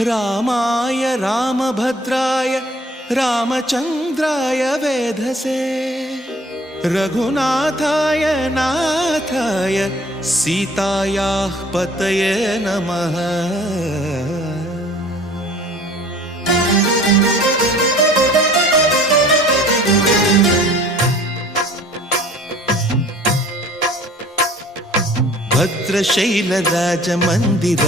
रामाय रामभद्राय रामचन्द्राय वेधसे रघुनाथाय नाथाय सीतायाः पतये नमः। भद्रशैलराजमन्दिर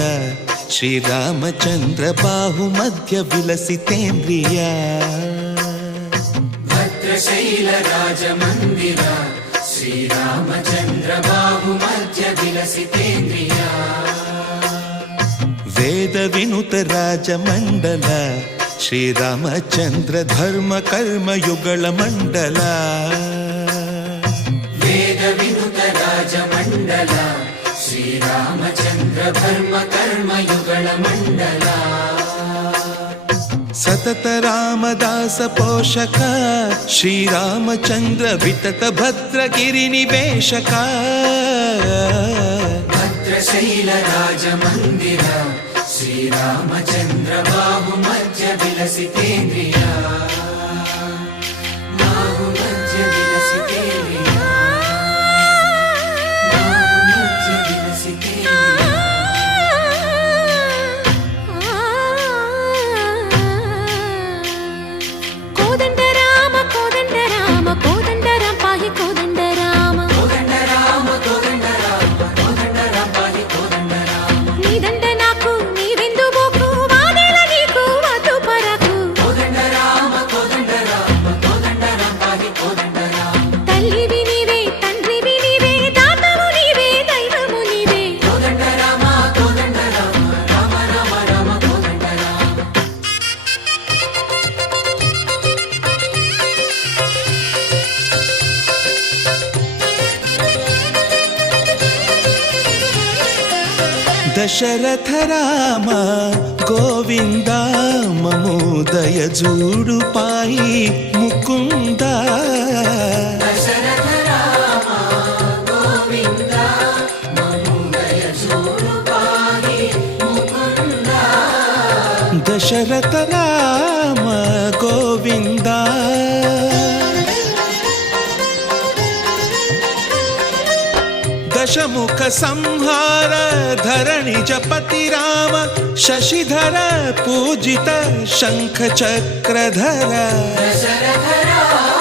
श्रीरामचन्द्र बाहुमध्य विलसितेन्द्रिया। भद्रशैलराजमन्दिर श्रीरामचन्द्र बाहुमध्य विलसितेन्द्रिया। वेदविनुत राजमण्डल श्रीरामचन्द्र धर्म कर्म युगल मण्डल। वेदविनुत राजमण्डल श्रीरामचन्द्र धर्म कर्म युगल मण्डल। सतत रामदास पोषक श्रीरामचन्द्र वितत भद्रगिरिनिवेशक। भद्रशैल राजमन्दिर श्रीरामचन्द्र बाहुमध्य विलसितेन्द्रिया। बाहुमध्य विलसितेन्द्रिया। बाहुमध्य विलसितेन्द्रिया। कोदंड राम पाहि कोदंड राम। कोदंड राम पाहि कोदंड राम। नी दंड नाकु नीवेंदु बोकु वादेल नीकु वतु परकु। कोदंड राम पाहि कोदंड राम। तल्लिवि नीवे तंड्रिवि नीवे दातवु नीवे दैवमु नीवे। कोदंड राम राम राम राम कोदंड राम। दशरथ राम गोविंद ममोदय जूडु पाई मुकुंद। दशरथ राम गोविंद ममोदय जूडु पाहि मुकुंद। दशरथ राम गोविंद दशमुख संहार धरणि जपति राम शशिधर पूजित शंख चक्रधर। दशरथ राम